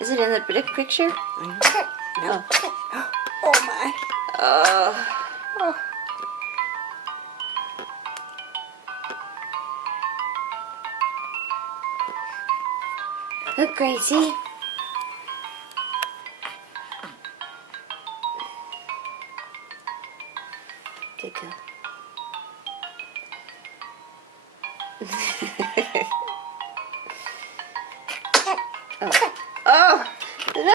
Is it in the big picture? No. Oh my. Oh. Look, Gracie. Good girl.